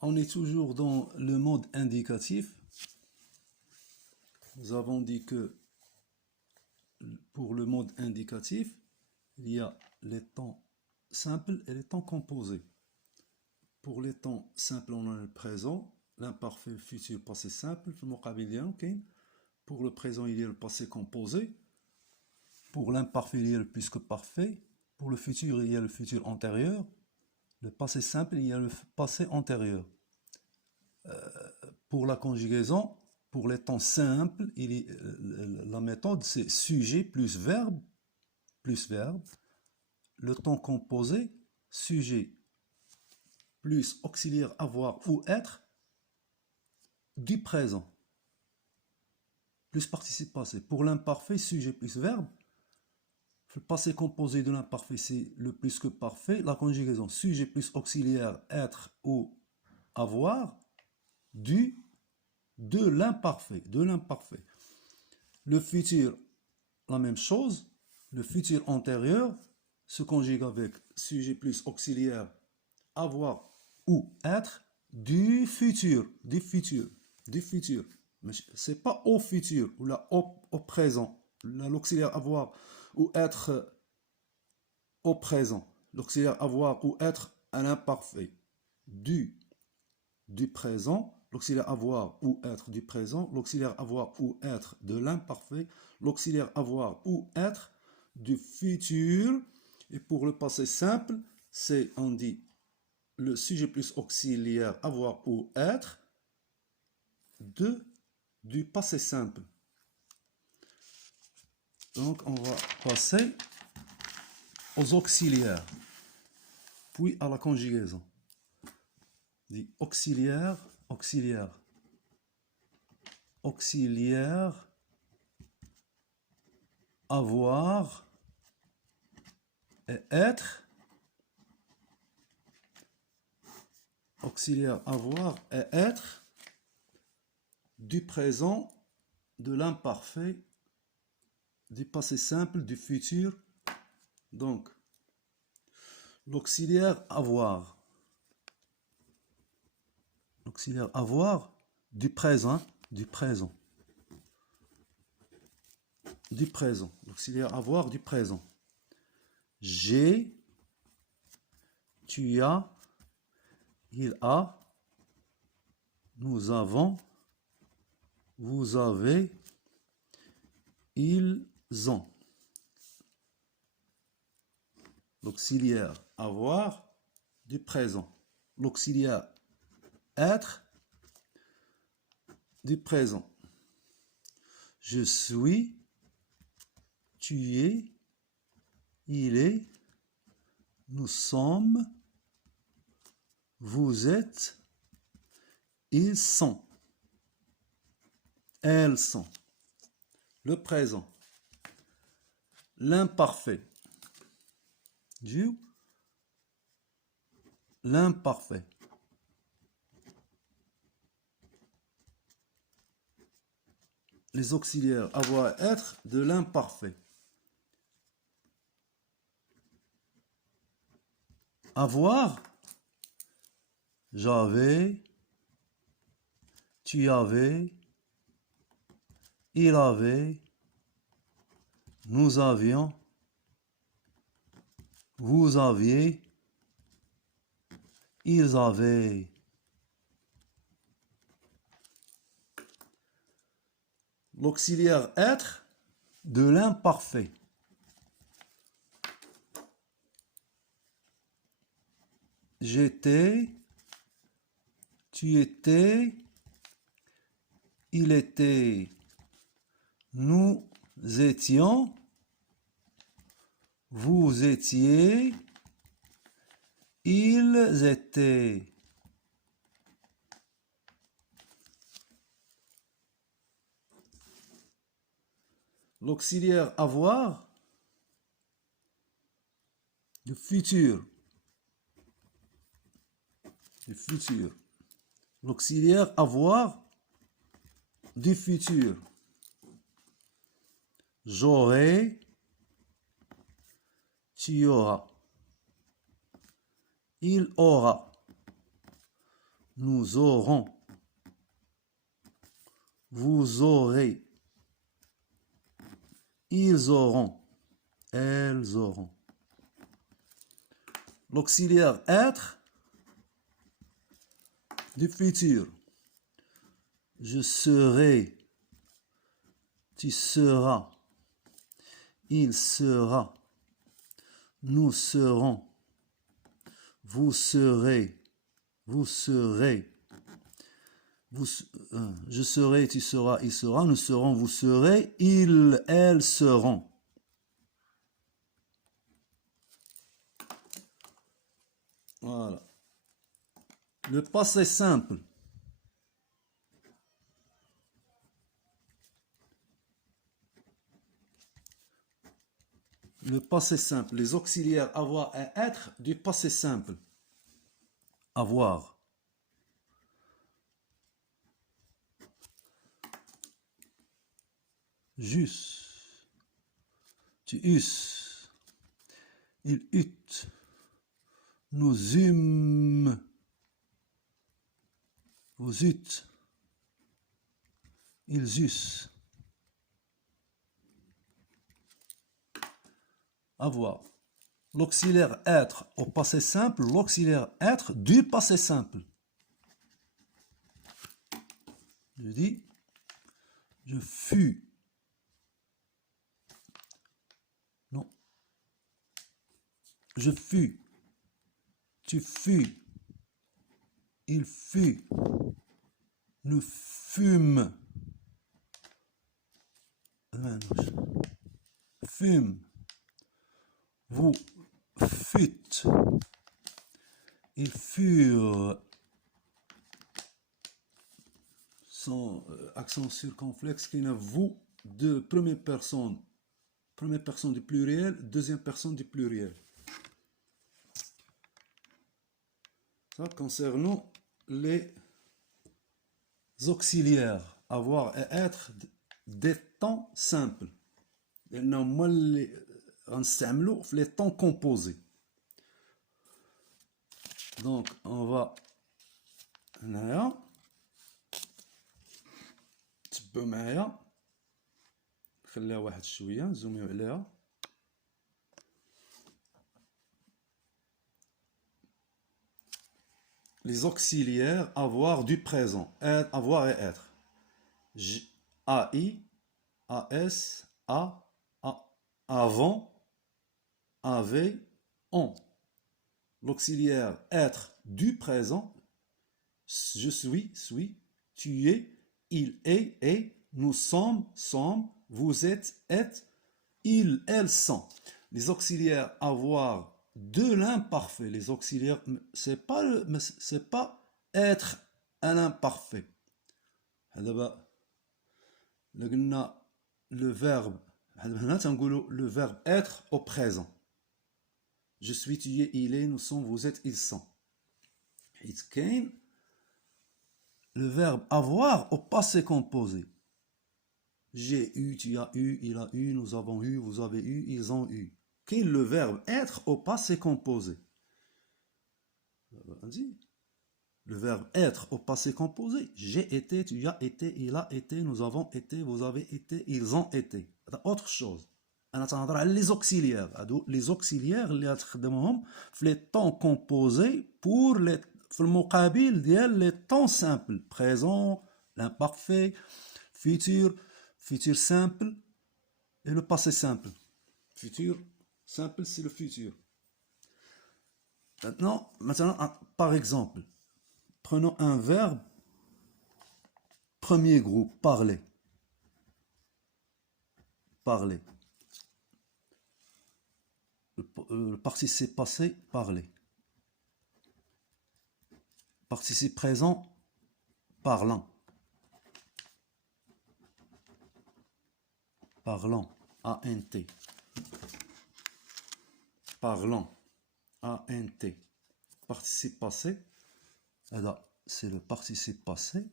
On est toujours dans le mode indicatif. Nous avons dit que pour le mode indicatif, il y a les temps simples et les temps composés. Pour les temps simples, on a le présent, l'imparfait, le futur, passé simple. Pour le présent, il y a le passé composé. Pour l'imparfait, il y a le plus que parfait. Pour le futur, il y a le futur antérieur. Le passé simple, il y a le passé antérieur. Pour la conjugaison, pour les temps simples, la méthode c'est sujet plus verbe, plus verbe. Le temps composé, sujet plus auxiliaire avoir ou être, du présent, plus participe passé. Pour l'imparfait, sujet plus verbe. Le passé composé de l'imparfait, c'est le plus que parfait. La conjugaison, sujet plus auxiliaire, être ou avoir, de l'imparfait, Le futur, la même chose. Le futur antérieur se conjugue avec sujet plus auxiliaire, avoir ou être, du futur. Mais c'est pas au futur, ou là au présent. L'auxiliaire avoir ou être au présent. L'auxiliaire avoir ou être à l'imparfait. Du présent. L'auxiliaire avoir ou être du présent, l'auxiliaire avoir ou être de l'imparfait, l'auxiliaire avoir ou être du futur. Et pour le passé simple, c'est, on dit, le sujet plus auxiliaire avoir ou être du passé simple. Donc, on va passer aux auxiliaires, puis à la conjugaison. Dit auxiliaire, avoir et être. Auxiliaire avoir et être, du présent, de l'imparfait, du passé simple, du futur. Donc, l'auxiliaire avoir. L'auxiliaire avoir, du présent. L'auxiliaire avoir du présent. J'ai, tu as, il a, nous avons, vous avez, ils ont. L'auxiliaire avoir du présent. L'auxiliaire être du présent. Je suis, tu es, il est, nous sommes, vous êtes, ils sont, elles sont. Le présent. L'imparfait. L'imparfait. Les auxiliaires avoir, être, de l'imparfait. Avoir, j'avais, tu avais, il avait, nous avions, vous aviez, ils avaient. L'auxiliaire être, de l'imparfait. J'étais, tu étais, il était, nous étions, vous étiez, ils étaient. L'auxiliaire avoir, du futur. L'auxiliaire avoir, du futur. J'aurai, tu auras. Il aura. nous aurons, vous aurez, ils auront, elles auront. L'auxiliaire être du futur. Je serai, tu seras, il sera, nous serons, vous serez, vous serez, je serai, tu seras, il sera, nous serons, vous serez, ils, elles seront. Voilà. Le passé simple. Le passé simple. Les auxiliaires avoir et être du passé simple. Avoir. J'eus. Tu eus. Il eut. Nous eûmes. Vous eûtes. Ils eussent. Avoir. L'auxiliaire être au passé simple, l'auxiliaire être du passé simple. Je dis, je fus. Non. Je fus. Tu fus. Il fut. Nous fûmes. Fume. Vous fûtes. Ils furent. Sans accent circonflexe qui n'a vous de première personne du pluriel, deuxième personne du pluriel. Ça concernant les auxiliaires, avoir et être des temps simples. Les temps composés. Donc on va là, تبعوا معايا خليها واحد شويه نزوميو عليها. Les auxiliaires avoir du présent, avoir et être. AI, AS, A, avant, avait, on. L'auxiliaire être du présent, je suis, tu es, il est, nous sommes, vous êtes, ils, elles sont. Les auxiliaires avoir de l'imparfait, les auxiliaires, c'est pas être un imparfait. Le verbe, le verbe être au présent. Je suis, tu es, il est, nous sommes, vous êtes, ils sont. It came. Le verbe avoir au passé composé. J'ai eu, tu as eu, il a eu, nous avons eu, vous avez eu, ils ont eu. Quel est le verbe être au passé composé? Le verbe être au passé composé. J'ai été, tu as été, il a été, nous avons été, vous avez été, ils ont été. Autre chose. Les auxiliaires. Les auxiliaires اللي غتخدمهم في les temps composés pour les في المقابل ديال les temps simples. Présent, l'imparfait, futur, futur simple et le passé simple. Futur simple, c'est le futur. Maintenant, par exemple, prenons un verbe, premier groupe, parler. Parler. Le participe passé, parler. Participe présent, parlant. Parlant, A-N-T. Parlant, A-N-T. Participe passé, c'est le participe passé.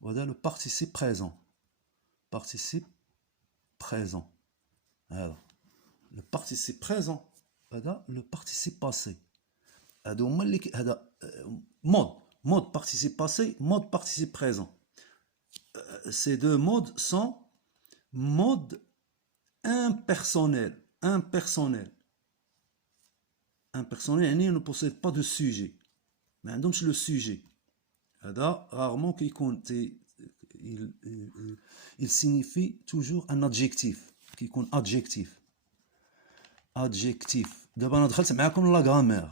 Voilà le participe présent. Participe présent. Alors, le participe présent, voilà le participe passé. هذا مود Mode participe passé, mode participe présent. Ces deux modes sont modes impersonnels. Impersonnels. Impersonnel, il ne possède pas de sujet. Mais عندهمش le sujet. هذا rarement كيكون il signifie toujours un adjectif. كيكون adjectif. Adjectif. دابا انا دخلت معاكم لا غرامير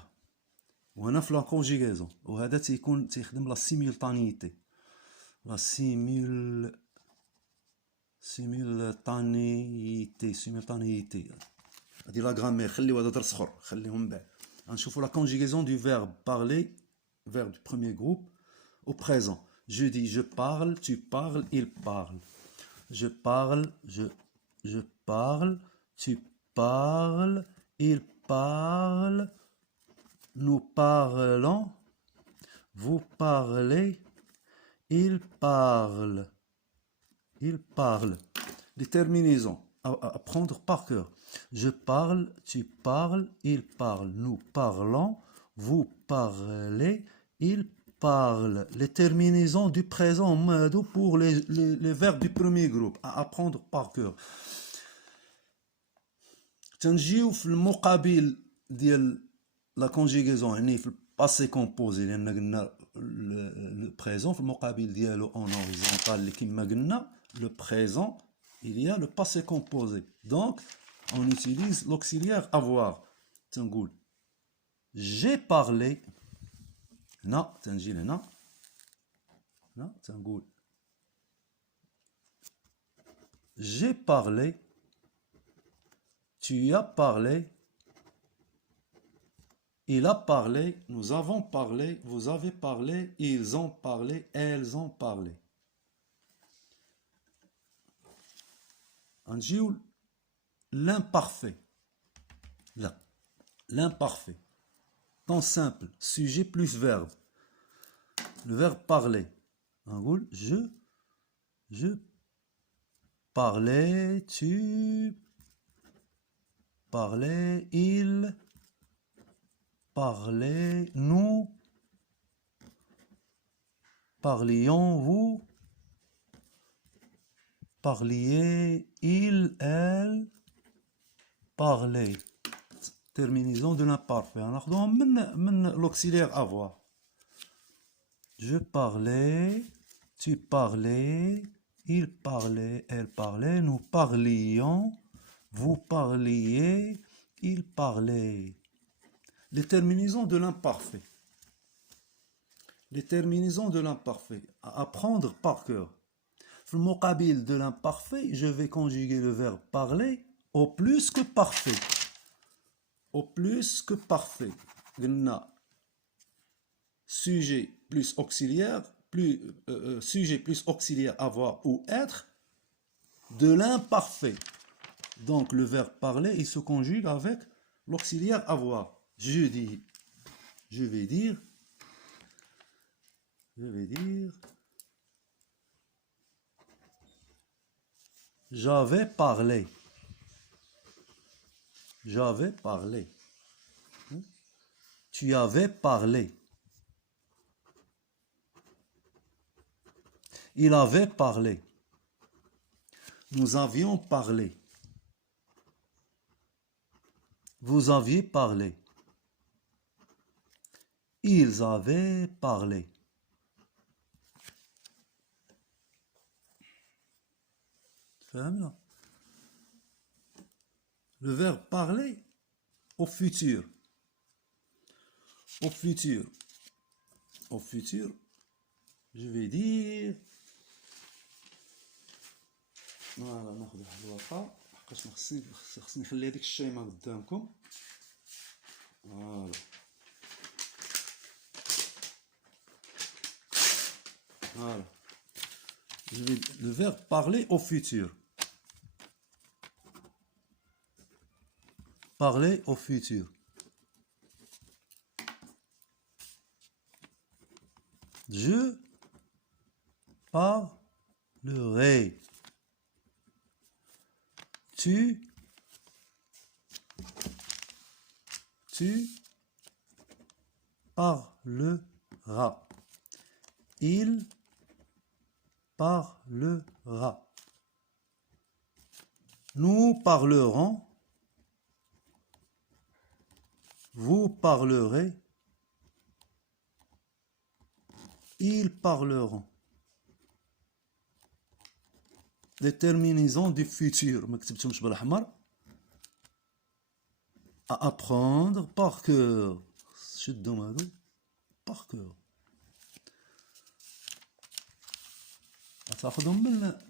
وهنا في لا كونجيغازون وهذا تيخدم لا سيمولطانيتي. لا سيمولطانيتي هادي لا غرامير خليو هذا درس اخر خليهم من بعد. غنشوفوا لا كونجيغازون du verbe parler, verbe du premier groupe au présent. Je dis je parle, tu parles, il parle. Je parle, je parle, tu parles, il parle, nous parlons, vous parlez, il parle. Il parle. Les terminaisons à prendre par cœur. Je parle, tu parles, il parle, nous parlons, vous parlez, il parle. Les terminaisons du présent pour les verbes du premier groupe à apprendre par cœur. تنجيو في المقابل ديال لا كونجيغازون يعني في الباسي كومبوزي لان قلنا لو بريزون في المقابل ديالو اون هوريزونتال اللي كما قلنا le présent il y a le passé composé donc on utilise l'auxiliaire avoir تنقول j'ai parlé هنا تنجي لهنا هنا تنقول j'ai parlé tu as parlé, il a parlé, nous avons parlé, vous avez parlé, ils ont parlé, elles ont parlé. نجيو l'imparfait. Là, l'imparfait. Temps simple, sujet plus verbe. Le verbe parler. نقول je parlais, tu parlais, il parlait, nous parlions, vous parliez, il, elle parlait. Terminaison de l'imparfait. L'auxiliaire avoir. Je parlais, tu parlais, il parlait, elle parlait, nous parlions, vous parliez, il parlait. Les terminaisons de l'imparfait. Les terminaisons de l'imparfait. À apprendre par cœur. Le moqabil de l'imparfait, je vais conjuguer le verbe parler au plus que parfait. Au plus que parfait. Sujet plus auxiliaire, sujet plus auxiliaire avoir ou être de l'imparfait. Donc le verbe parler, il se conjugue avec l'auxiliaire avoir. Je vais dire, j'avais parlé. J'avais parlé. Tu avais parlé. Il avait parlé. Nous avions parlé. Vous aviez parlé. Ils avaient parlé. Le verbe parler au futur. Au futur. Au futur, je vais dire. فوالا ناخذ واحد الورقه حقاش خصني نخلي هذيك الشيمه قدامكم. فوالا voilà. Le verbe parler au futur. Parler au futur. Je parlerai. Tu parleras. il parlera. Nous parlerons, vous parlerez, ils parleront. Les terminaisons du futur, ما كتبتهمش بالأحمر. À apprendre par cœur. شدهم هادو par cœur. تاخذهم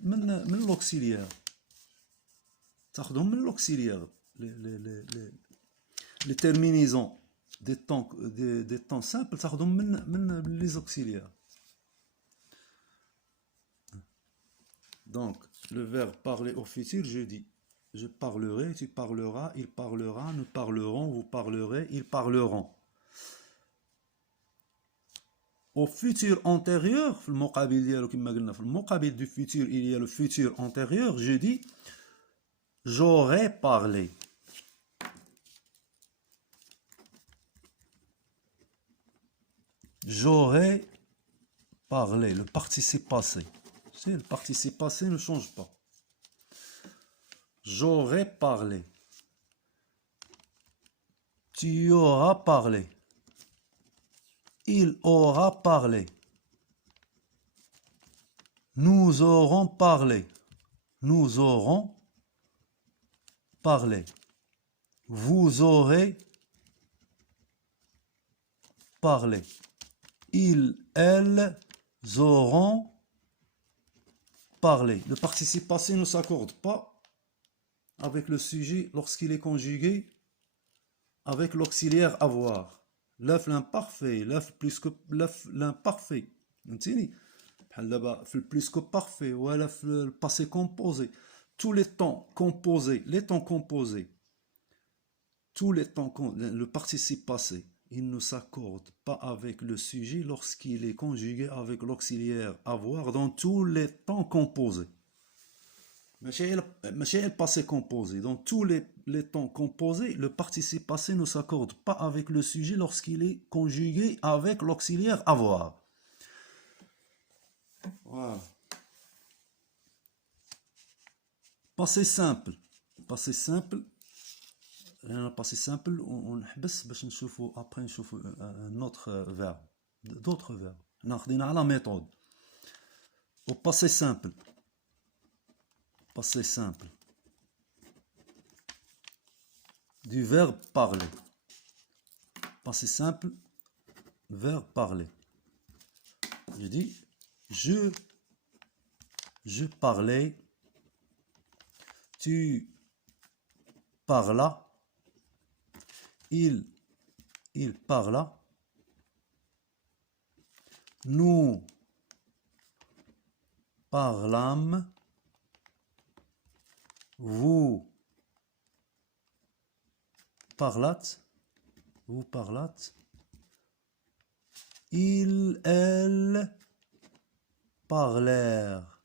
من l'auxiliaire. تاخذهم من l'auxiliaire. Les terminaisons des temps simples تاخذهم من les auxiliaires. Donc le verbe parler au futur, je dis je parlerai, tu parleras, il parlera, nous parlerons, vous parlerez, ils parleront. Au futur antérieur, في المقابل ديالو كما قلنا في المقابل du futur, il y a le futur antérieur, je dis j'aurais parlé. J'aurais parlé, le participe passé. Le participe passé ne change pas. J'aurais parlé. Tu auras parlé. Il aura parlé. Nous aurons parlé. Nous aurons parlé. Vous aurez parlé. Ils, elles auront parlé. Le participe passé ne s'accorde pas avec le sujet lorsqu'il est conjugué avec l'auxiliaire avoir. L'œuf l'imparfait, l'œuf plus que l'imparfait. فهمتيني بحال دابا في البلوس كو بارفي ولا في الباسي كومبوزي. Tous les temps composés, les temps composés, tous les temps, le participe passé, il ne s'accorde pas avec le sujet lorsqu'il est conjugué avec l'auxiliaire avoir dans tous les temps composés. ماشي le passé composé. Dans tous les temps composés, le participe passé ne s'accorde pas avec le sujet lorsqu'il est conjugué avec l'auxiliaire avoir. Voilà. Passé simple. Passé simple. Passé simple, on نحبس باش نشوفوا après نشوفوا un autre verbe, d'autres verbes. ناخذين على méthode. Au passé simple. Passé simple. Du verbe parler. Passé simple, verbe parler. Je dis je parlais, tu parlas, il parla, nous parlâmes, vous parlâtes, ils, elles parlèrent.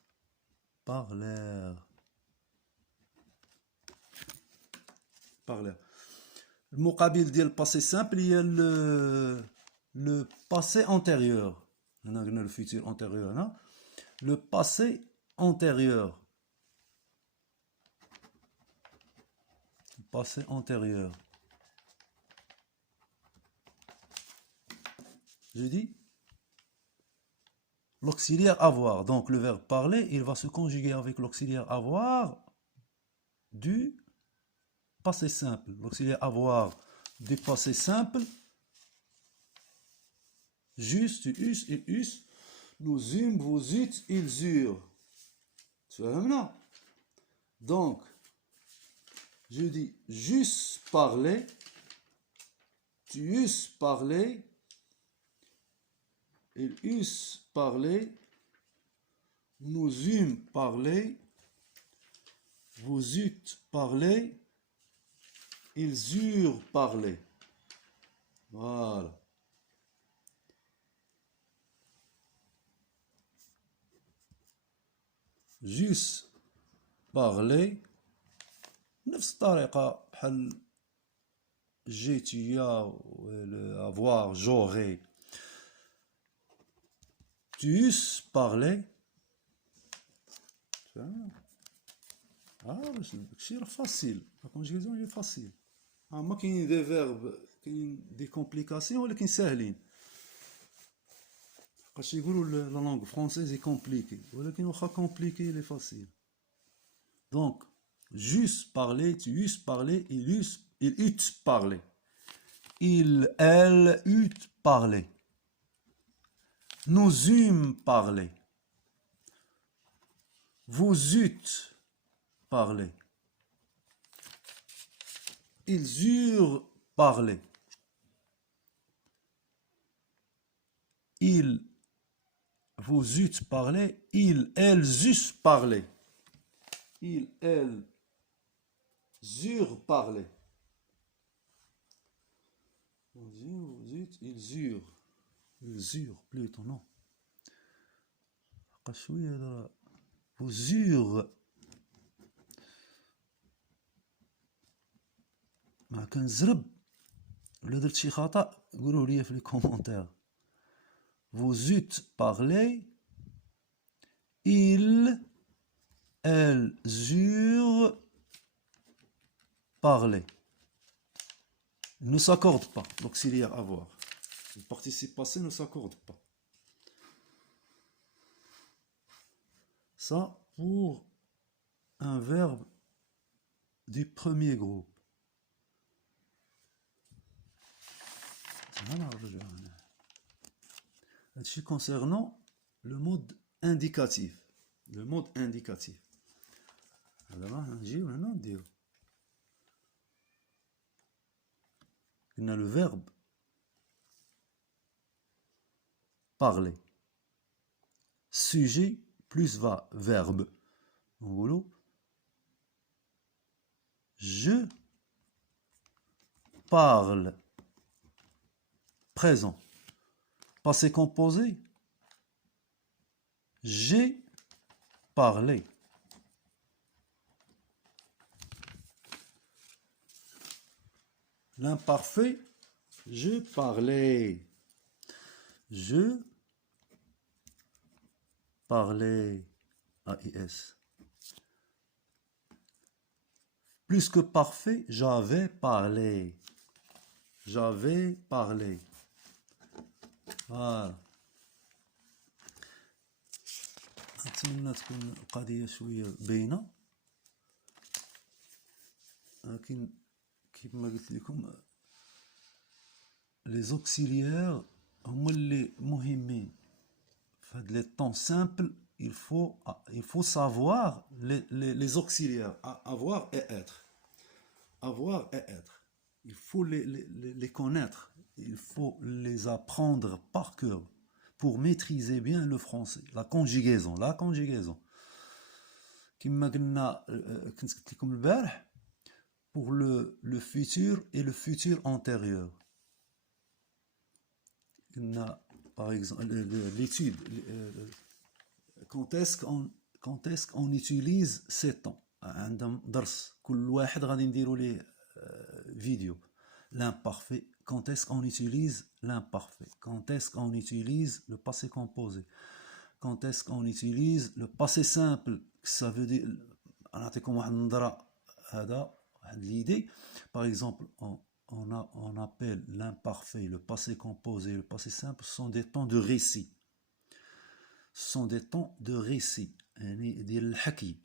Le مقابل ديال passé simple, il y a le passé antérieur. On a le futur antérieur, non? Le passé antérieur. Le passé antérieur. Je dis l'auxiliaire avoir. Donc le verbe parler, il va se conjuguer avec l'auxiliaire avoir du passé simple. L'auxiliaire avoir du passé simple. Juste, tu us, il us. Nous eûmes, vous eûtes, ils eurent. Tu vois maintenant? Donc, je dis j'eusse parlé, tu eusses parlé, ils eussent parlé, nous eûmes parlé, vous eûtes parlé, ils eurent parlé. Voilà. J'eusse parlé. نفس الطريقة بحال جيت يا avoir j'aurais tu eusses parlé. C'est facile. La conjugaison est facile. ما كاين des verbes كاين des complications ولكن ساهلين. قاش يقولوا la langue française est compliquée ولكن واخا compliqué il est facile. Donc j'eusse parlé, tu eusses parlé, il eût parlé. Elle eût parlé. Nous eûmes parlé. Vous eûtes parlé. Ils eurent parlé. Vous eûtes parlé. Elles eussent parlé. Elles eurent parlé. Vous eûtes, ils eurent. Ils eurent plutôt, non. Vous eurent. ما كنزرب ولا درت شي خطأ قولوا لي في لي كومونتير. Vous eûtes parlé. Elles eurent parlé. Ne s'accorde pas l'auxiliaire avoir. Le participe passé ne s'accorde pas. Ça pour un verbe du premier groupe. Concernant le mode indicatif. Le mode indicatif. On a le verbe parler. Sujet plus verbe. En gros, je parle. Présent. Passé composé. J'ai parlé. L'imparfait. Je parlais. Je parlais. AIS. Plus que parfait, j'avais parlé. J'avais parlé. Voilà. أتمنى تكون القضية شوية باينة، لكن كيما قلت لكم les auxiliaires هما اللي مهمين في هاد les temps simples. Il faut savoir les auxiliaires avoir et être. Avoir et être. Il faut les connaître. Il faut les apprendre par cœur pour maîtriser bien le français. La conjugaison. La conjugaison. كما قلنا كنت قلت لكم البارح pour le futur et le futur antérieur. Par exemple, l'étude. Quand est-ce qu'on utilise ces temps. عندهم درس كل واحد غادي نديروا ليه vidéo. L'imparfait. Quand est-ce qu'on utilise l'imparfait? Quand est-ce qu'on utilise le passé composé? Quand est-ce qu'on utilise le passé simple? Ça veut dire, نعطيكم واحد النظرة هذا واحد l'idée. Par exemple, on appelle l'imparfait, le passé composé, le passé simple, ce sont des temps de récit. Ce sont des temps de récit. يعني ديال الحكي.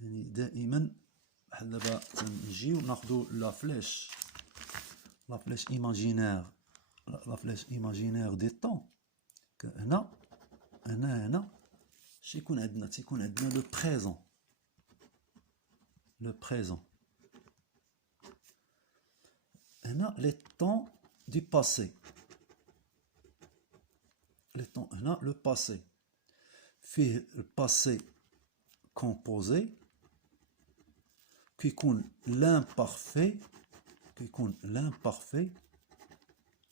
يعني دائما بحال دابا نجيو ناخذوا لا فليش imaginaire. La flèche imaginaire des temps. هنا تيكون عندنا le présent. Le présent. هنا les temps du passé. Les temps هنا le passé. فيه le passé composé qui يكون l'imparfait.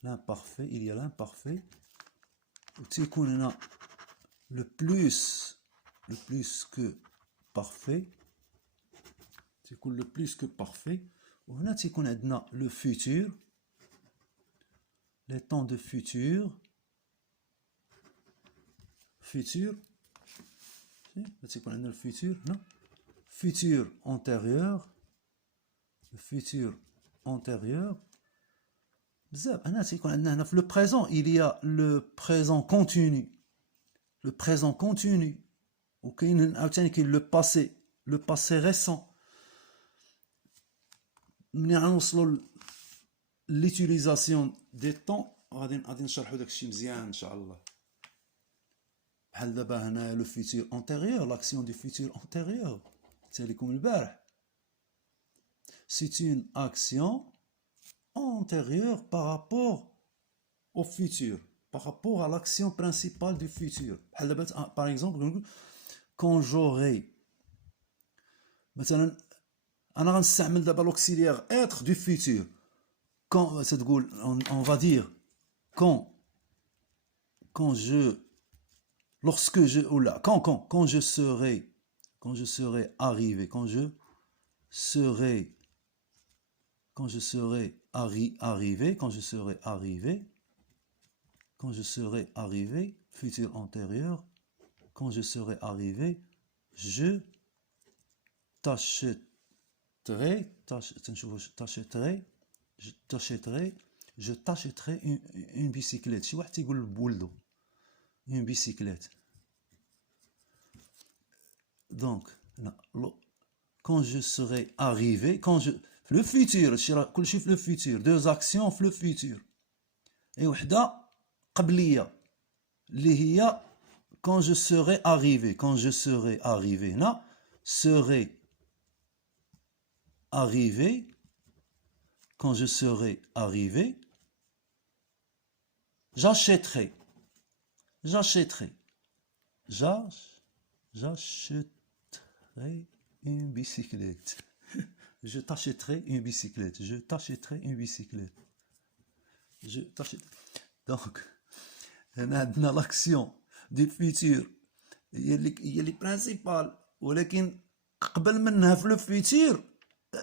L'imparfait, il y a l'imparfait. وتيكون هنا le plus que parfait. تيكون le plus que parfait. وهنا تيكون عندنا le futur. Les temps de futur. futur, le futur, non, futur antérieur, le futur antérieur. Le présent, il y a le présent continu, le présent continu, ou le passé récent. L'utilisation des temps, غادي نشرحوا داكشي مزيان ان شاء الله. بحال دابا هنا le futur antérieur, l'action du futur antérieur, c'est لكم البارح. C'est une action antérieure par rapport au futur, par rapport à l'action principale du futur. Par exemple, quand j'aurai مثلا انا غنستعمل دابا l'auxiliaire être du futur. Quand on va dire quand je lorsque je ou là quand je serai arrivé, quand je serai arrivé, futur antérieur, quand je serai arrivé, je t'achèterai une bicyclette. شي واحد تيقول بولدو une bicyclette. Donc quand je serai arrivé, le futur, كلشي في le futur, deux actions في le futur. Et وحده قبليه اللي هي quand je serai arrivé, non, serai arrivé, quand je serai arrivé, j'achèterai une bicyclette. Je t'achèterai une bicyclette. Donc, on a l'action du futur هي اللي principale, ولكن قبل منها في le futur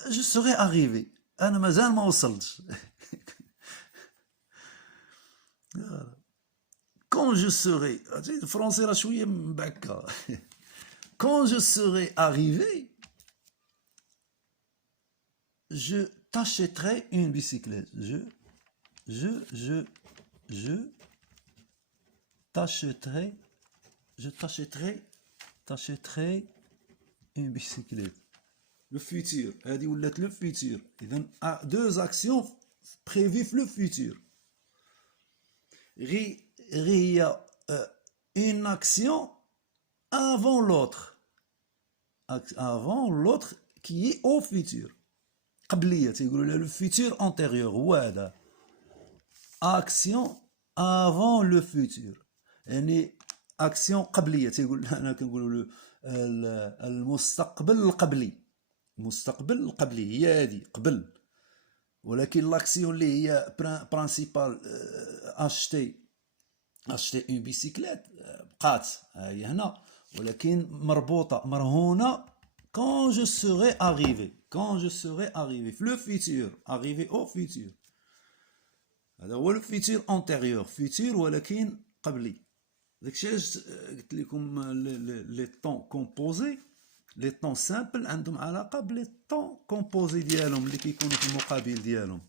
je serai arrivé. انا مازال ما وصلتش. Quand je serai, le français راه شويه مبعكه. Quand je serai arrivé, je t'achèterai une bicyclette. Je t'achèterai une bicyclette. Le futur, هذه ولات le futur. إذن deux actions prévues في le futur. Il y a une action avant l'autre qui est au futur. قبلية تيقولوا لها le futur antérieur هو هذا. Action avant le futur. يعني action قبلية تيقول أنا كنقولوا المستقبل القبلي. المستقبل القبلي هي هذه قبل. ولكن l'action اللي هي principale acheter une bicyclette بقات هي هنا, ولكن مرهونة quand je serai arrivé, le futur, arrivé au futur. هذا هو le futur antérieur, futur ولكن قبلي. داكشي علاش قلت لكم les temps composés, les temps simples عندهم علاقة بلي temps composés ديالهم اللي كيكونوا في المقابل ديالهم.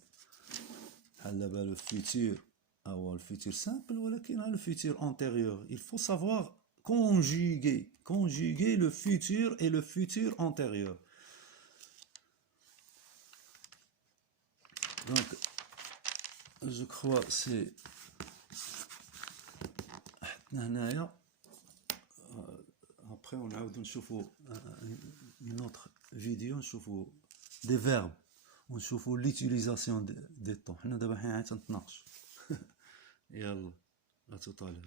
بحال دابا le futur le futur simple, ولكن le futur antérieur. Il faut savoir conjuguer le futur et le futur antérieur. Donc, je crois c'est après on a une autre vidéo, نشوفوا des verbes, ونشوفوا l'utilisation des temps. حنا دابا حنا تنتناقش. يلا لا تطالب.